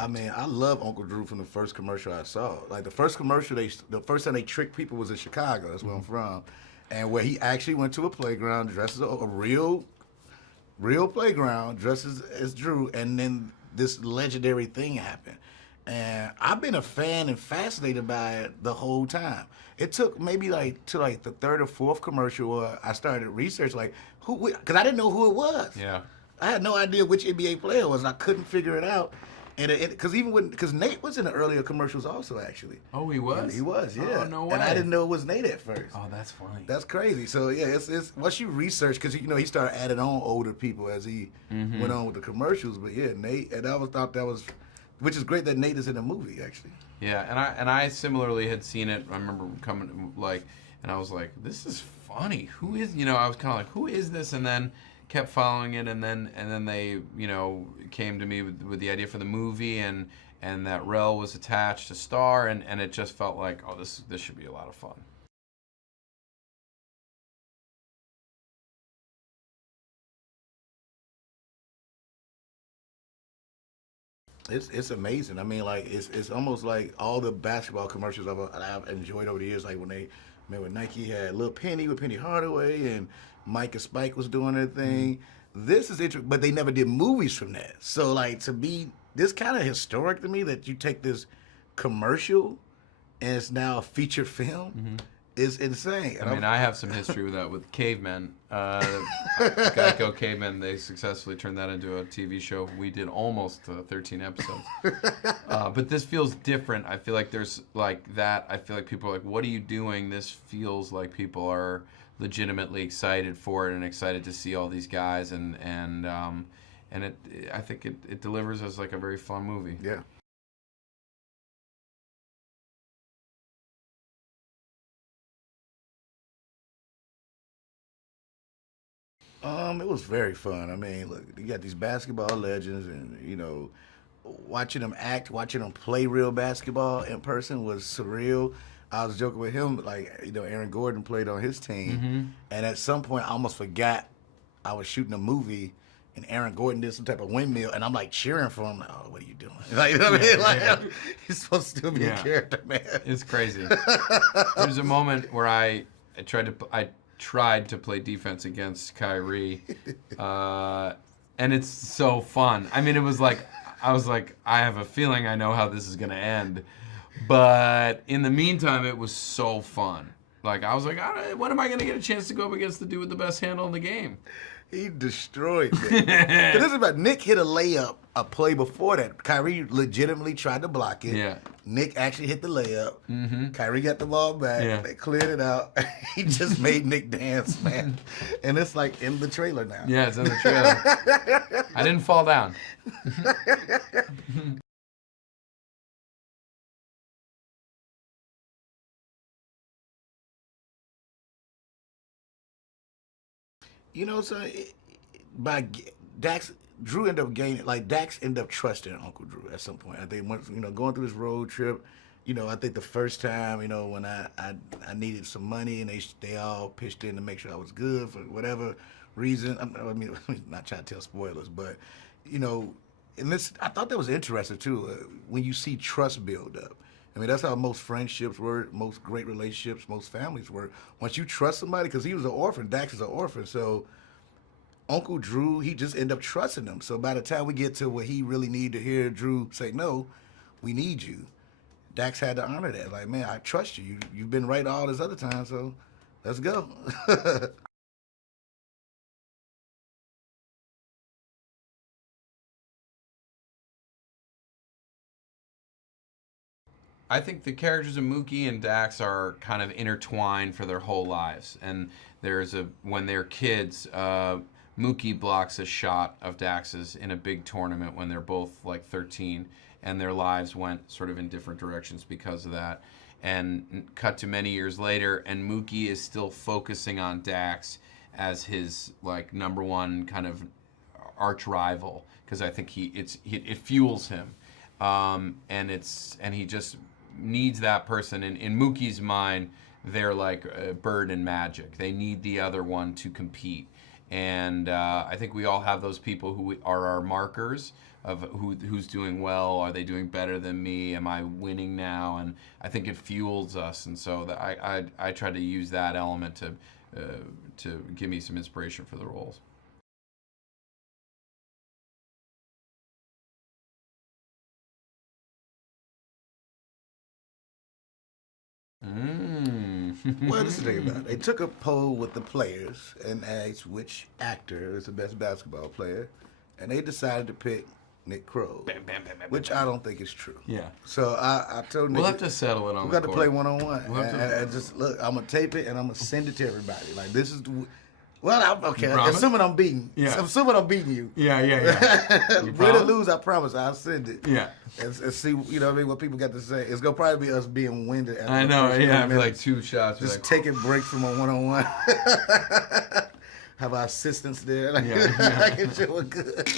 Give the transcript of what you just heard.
I mean, I love Uncle Drew from the first commercial I saw. Like the first commercial, the first time they tricked people was in Chicago. That's where I'm from, and where he actually went to a playground dressed as a real playground, dressed as Drew, and then this legendary thing happened. And I've been a fan and fascinated by it the whole time. It took maybe like to like the third or fourth commercial where I started research like who, because I didn't know who it was. Yeah. I had no idea which NBA player it was, and I couldn't figure it out. And because Nate was in the earlier commercials also actually. Oh, he was. And he was, yeah. Oh, no way. And I didn't know it was Nate at first. Oh, that's funny. That's crazy. So yeah, it's once you research, because he started adding on older people as he went on with the commercials. But yeah, Nate, and I thought that was, which is great that Nate is in the movie actually. Yeah, and I similarly had seen it. I remember coming and I was like, this is funny. Who is I was kind of like, who is this? And then kept following it, and then they came to me with the idea for the movie, and that Rel was attached to star, and it just felt like, oh, this should be a lot of fun. It's amazing. I mean, like it's almost like all the basketball commercials I've enjoyed over the years. Like when Nike had Lil Penny with Penny Hardaway, and Mike and Spike was doing their thing. This is interesting, but they never did movies from that. So like to me, this kind of historic to me that you take this commercial and it's now a feature film. Is insane. I mean, I have some history with that with Cavemen. Geico Cavemen, they successfully turned that into a TV show. We did almost 13 episodes. But this feels different. I feel like there's like that. I feel like people are like, what are you doing? This feels like people are legitimately excited for it and excited to see all these guys. And I think it delivers as like a very fun movie. Yeah. It was very fun. I mean, look, you got these basketball legends, and watching them act, watching them play real basketball in person was surreal. I was joking with him, like, Aaron Gordon played on his team, and at some point I almost forgot I was shooting a movie, and Aaron Gordon did some type of windmill, and I'm like cheering for him. Like, oh, what are you doing? Like, I mean, he's supposed to still be a character, man. It's crazy. There's a moment where I tried to play defense against Kyrie, and it's so fun. I mean, I was like, I have a feeling I know how this is going to end, but in the meantime, it was so fun. Like, I was like, when am I going to get a chance to go up against the dude with the best handle in the game? He destroyed Nick. This is about Nick hit a layup a play before that. Kyrie legitimately tried to block it. Yeah. Nick actually hit the layup. Kyrie got the ball back. Yeah. They cleared it out. He just made Nick dance, man. And it's like in the trailer now. Yeah, it's in the trailer. I didn't fall down. So Drew ended up gaining, like Dax ended up trusting Uncle Drew at some point. I think once, going through this road trip, I think the first time, when I needed some money and they all pitched in to make sure I was good for whatever reason. I mean, not trying to tell spoilers, but, and this, I thought that was interesting too, when you see trust build up. I mean, that's how most friendships work, most great relationships, most families work. Once you trust somebody, because he was an orphan, Dax is an orphan, so Uncle Drew, he just ended up trusting him. So by the time we get to what he really needed to hear Drew say, no, we need you, Dax had to honor that. Like, man, I trust you. You've been right all this other time, so let's go. I think the characters of Mookie and Dax are kind of intertwined for their whole lives. And when they're kids, Mookie blocks a shot of Dax's in a big tournament when they're both like 13, and their lives went sort of in different directions because of that. And cut to many years later, and Mookie is still focusing on Dax as his like number one kind of arch rival, because I think it fuels him, and he just needs that person. In Mookie's mind, they're like Bird and Magic. They need the other one to compete. And I think we all have those people who are our markers of who's doing well. Are they doing better than me? Am I winning now? And I think it fuels us. And so I try to use that element to give me some inspiration for the roles. Well, this is the thing about it. They took a poll with the players and asked which actor is the best basketball player, and they decided to pick Nick Kroll, which I don't think is true. Yeah. So I told Nick, We'll have to settle it on we the got to court. play one-on-one. We'll have to- And just look, I'm gonna tape it and I'm gonna send it to everybody. Like this is, well, okay. promise? Assuming I'm beating, Yeah. assuming I'm beating you. Yeah. You Win or promise? lose, I promise I'll send it. Yeah. And see, you know what I mean, what people got to say. It's gonna probably be us being winded. After I the know. first Yeah. 20 I'd be like minutes. 2 shots. Just Like, taking breaks from a one-on-one. Have our assistants there. Like, Yeah. I can show it good.